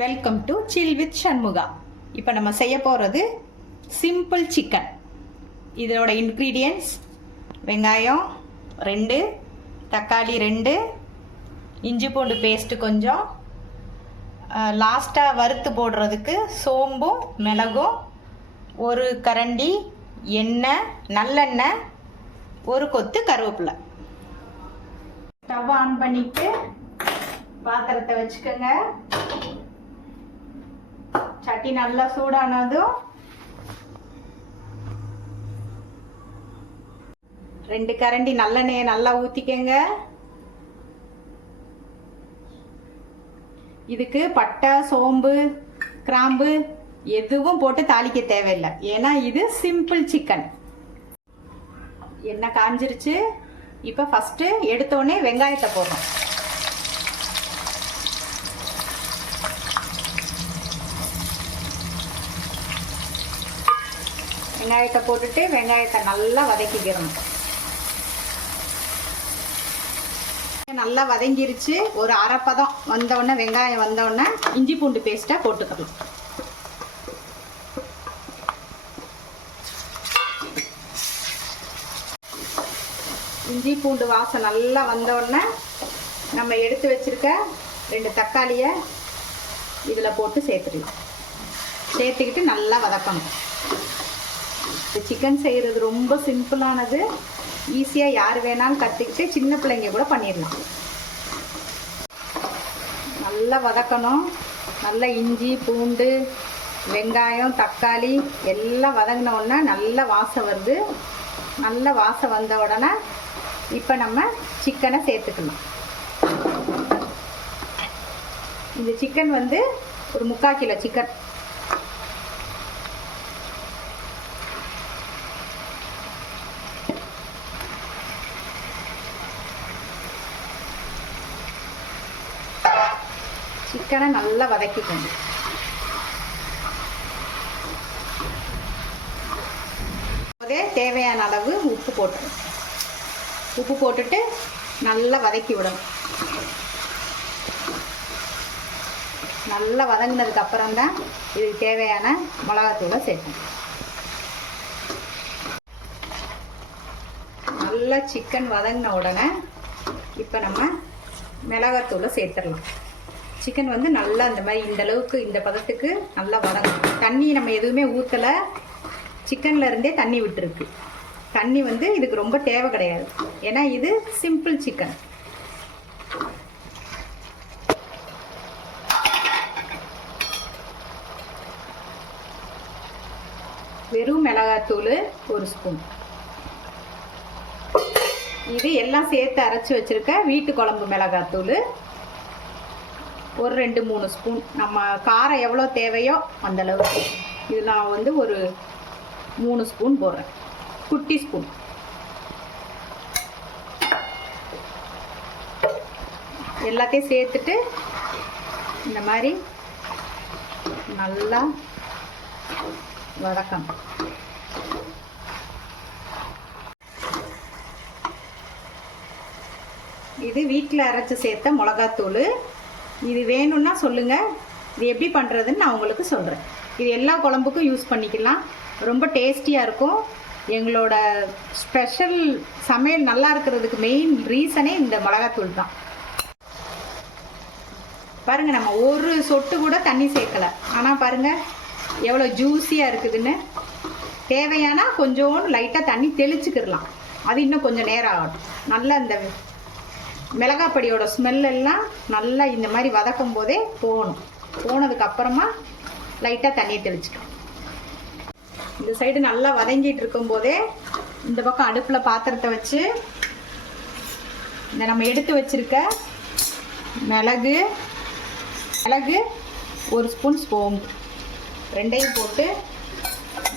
Welcome to chill with Shanmuga. இப்போ நம்ம செய்ய போகிறது சிம்பிள் சிக்கன். இதோட இன்க்ரீடியன்ட்ஸ் வெங்காயம் 2, தக்காளி 2, இஞ்சி பூண்டு பேஸ்ட்டு கொஞ்சம், லாஸ்ட்டாக வறுத்து போடுறதுக்கு சோம்பும் மிளகும், ஒரு கரண்டி எண்ணெய், நல்லெண்ணெய், ஒரு கொத்து கருவேப்பிலை. ஸ்டவ் ஆன் பண்ணிட்டு பாத்திரத்தை வச்சுக்கோங்க. சட்டி நல்லா சூடானதும் 2 கரண்டி நல்லெண்ணெயை நல்லா ஊற்றிக்கங்க. இதுக்கு பட்டை, சோம்பு, கிராம்பு எதுவும் போட்டு தாளிக்க தேவையில்லை, ஏன்னா இது சிம்பிள் சிக்கன். எண்ணெய் காஞ்சிருச்சு. இப்போ ஃபஸ்ட்டு எடுத்தோடனே வெங்காயத்தை போடுறோம். வெங்காயத்தை போட்டுட்டு வெங்காயத்தை நல்லா வதக்கிக்கிறோம். நல்லா வதங்கிருச்சு. ஒரு அரைப்பதம் வந்தோடனே, வெங்காயம் வந்தோடனே இஞ்சி பூண்டு பேஸ்ட்டை போட்டுக்கலாம். இஞ்சி பூண்டு வாசம் நல்லா வந்தோடனே நம்ம எடுத்து வச்சிருக்க 2 தக்காளியை இதில் போட்டு சேர்த்துக்கலாம். சேர்த்துக்கிட்டு நல்லா வதக்கணும். சிக்கன் செய்கிறது ரொம்ப சிம்பிளானது, ஈஸியாக யார் வேணாலும் கற்றுக்கிட்டு சின்ன பிள்ளைங்க கூட பண்ணிடலாம். நல்லா வதக்கணும். நல்லா இஞ்சி பூண்டு வெங்காயம் தக்காளி எல்லாம் வதங்கினோடனே நல்ல வாசம் வருது. நல்ல வாசம் வந்த உடனே இப்போ நம்ம சிக்கனை சேர்த்துக்கலாம். இந்த சிக்கன் வந்து ஒரு 3/4 கிலோ சிக்கன். சிக்கனை நல்லா வதக்கிக்கணும். அதே தேவையான அளவு உப்பு போட்டுரும். உப்பு போட்டுட்டு நல்லா வதக்கி விடணும். நல்லா வதங்கினதுக்கு அப்புறம் தான் இதுக்கு தேவையான மிளகாத்தூளை சேர்க்கணும். நல்லா சிக்கன் வதங்கின உடனே இப்போ நம்ம மிளகாத்தூளை சேர்த்துடலாம். சிக்கன் வந்து நல்லா இந்த மாதிரி இந்த அளவுக்கு, இந்த பதத்துக்கு நல்லா வதங்கணும். தண்ணி நம்ம எதுவுமே ஊற்றலை, சிக்கன்ல இருந்தே தண்ணி விட்டுருக்கு. தண்ணி வந்து இதுக்கு ரொம்ப தேவை கிடையாது, ஏன்னா இது சிம்பிள் சிக்கன். வெறும் மிளகாத்தூள் 1 ஸ்பூன். இது எல்லாம் சேர்த்து அரைச்சி வச்சிருக்க வீட்டு குழம்பு மிளகாத்தூள் ஒரு 2-3 ஸ்பூன். நம்ம காரம் எவ்வளோ தேவையோ அந்த அளவுக்கு. இது நான் வந்து ஒரு 3 ஸ்பூன் போடுறேன், குட்டி ஸ்பூன். எல்லாத்தையும் சேர்த்துட்டு இந்த மாதிரி நல்லா வதக்கணும். இது வீட்டில் அரைச்சி சேர்த்த மிளகாத்தூள். இது வேணும்னா சொல்லுங்கள், இது எப்படி பண்ணுறதுன்னு நான் உங்களுக்கு சொல்கிறேன். இது எல்லா குழம்புக்கும் யூஸ் பண்ணிக்கலாம், ரொம்ப டேஸ்டியாக இருக்கும். எங்களோட ஸ்பெஷல் சமையல் நல்லா இருக்கிறதுக்கு மெயின் ரீசனே இந்த மிளகாத்தூள் தான். பாருங்கள், நம்ம ஒரு சொட்டு கூட தண்ணி சேர்க்கலை, ஆனால் பாருங்கள் எவ்வளோ ஜூஸியாக இருக்குதுன்னு. தேவையானா கொஞ்சோண்டு லைட்டாக தண்ணி தெளிச்சுக்கிடலாம், அது இன்னும் கொஞ்சம் நேரம் ஆகட்டும். நல்லா இந்த மிளகாப்பொடியோட ஸ்மெல்லெல்லாம் நல்லா இந்த மாதிரி வதக்கும் போதே போகணும். போனதுக்கப்புறமா லைட்டாக தண்ணியை தெளிச்சுக்கணும். இந்த சைடு நல்லா வதங்கிட்டு இருக்கும் போதே இந்த பக்கம் அடுப்பில் பாத்திரத்தை வச்சு இந்த நம்ம எடுத்து வச்சிருக்க மிளகு 1 ஸ்பூன் சோம்பு 2ஐயும் போட்டு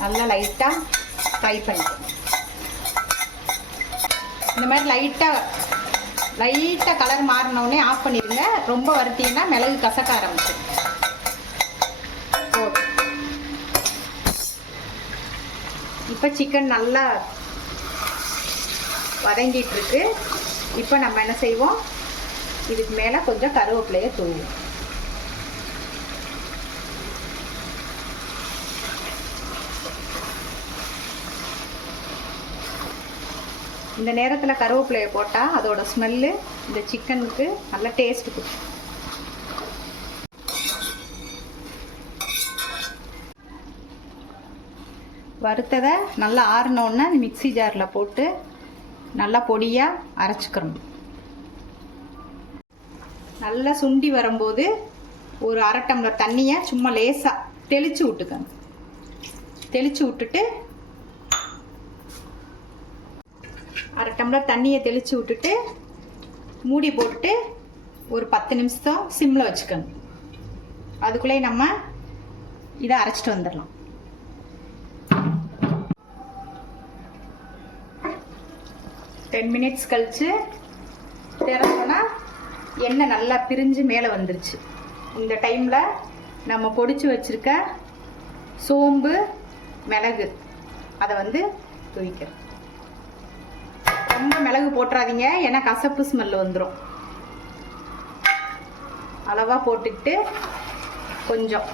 நல்லா லைட்டாக ஃப்ரை பண்ணிக்கணும். இந்த மாதிரி லைட்டாக கலர் மாறினோடனே ஆஃப் பண்ணிடுங்க. ரொம்ப வறுத்தீங்கன்னா மிளகு கசக்க ஆரம்பிச்சிடும். இப்போ சிக்கன் நல்லா வதங்கிட்டு இருக்கு. இப்போ நம்ம என்ன செய்வோம், இதுக்கு மேலே கொஞ்சம் கருவேப்பிலையை தூவுவோம். இந்த நேரத்தில் கருவேப்பிலையை போட்டால் அதோட ஸ்மெல்லு இந்த சிக்கனுக்கு நல்ல டேஸ்ட்டு கொடுக்கும். வறுத்ததை நல்லா ஆறினோன்னா மிக்ஸி ஜாரில் போட்டு நல்லா பொடியாக அரைச்சிக்கிறோம். நல்லா சுண்டி வரும்போது ஒரு அரை டம்ளர் தண்ணியை சும்மா லேசாக தெளித்து விட்டுக்கோங்க. தெளித்து விட்டுட்டு அரை டம்ளர் தண்ணியை தெளித்து விட்டுட்டு மூடி போட்டுட்டு ஒரு 10 நிமிஷம் சிம்மில் வச்சுக்கோங்க. அதுக்குள்ளே நம்ம இதை அரைச்சிட்டு வந்துடலாம். டென் மினிட்ஸ் கழித்து திறந்தோன்னா எண்ணெய் நல்லா பிரிஞ்சு மேலே வந்துருச்சு. இந்த டைமில் நம்ம பொடிச்சு வச்சுருக்க சோம்பு மிளகு அதை வந்து தூவிக்கிறோம். ரொம்ப மிளகு போட்டுறாதீங்க, ஏன்னா கசப்பு ஸ்மெல் வந்துடும். அளவாக போட்டுக்கிட்டு கொஞ்சம்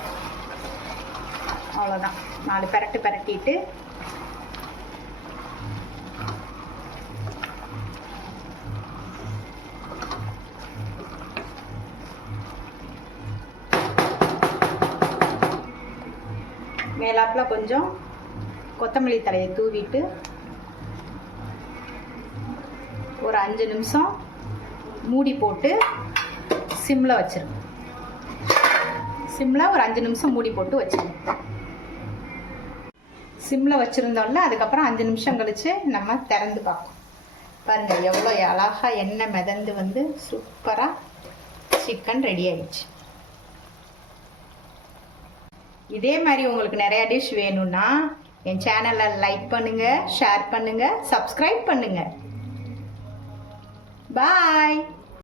அவ்வளோதான் 4 பெரட்டு பெரட்டிட்டு மேலாப்பில் கொஞ்சம் கொத்தமல்லி தழையை தூவிட்டு ஒரு 5 நிமிஷம் மூடி போட்டு சிம்மில் வச்சிருங்க. சிம்மில் ஒரு 5 நிமிஷம் மூடி போட்டு வச்சுருங்க. சிம்மில் வச்சுருந்தோம்ல, அதுக்கப்புறம் 5 நிமிஷம் கழித்து நம்ம திறந்து பார்ப்போம். பாருங்கள் எவ்வளோ அழகாக எண்ணெய் மிதந்து வந்து சூப்பராக சிக்கன் ரெடி ஆயிடுச்சு. இதே மாதிரி உங்களுக்கு நிறையா டிஷ் வேணும்னா என் சேனலை லைக் பண்ணுங்கள், ஷேர் பண்ணுங்கள், சப்ஸ்கிரைப் பண்ணுங்கள். பாய்.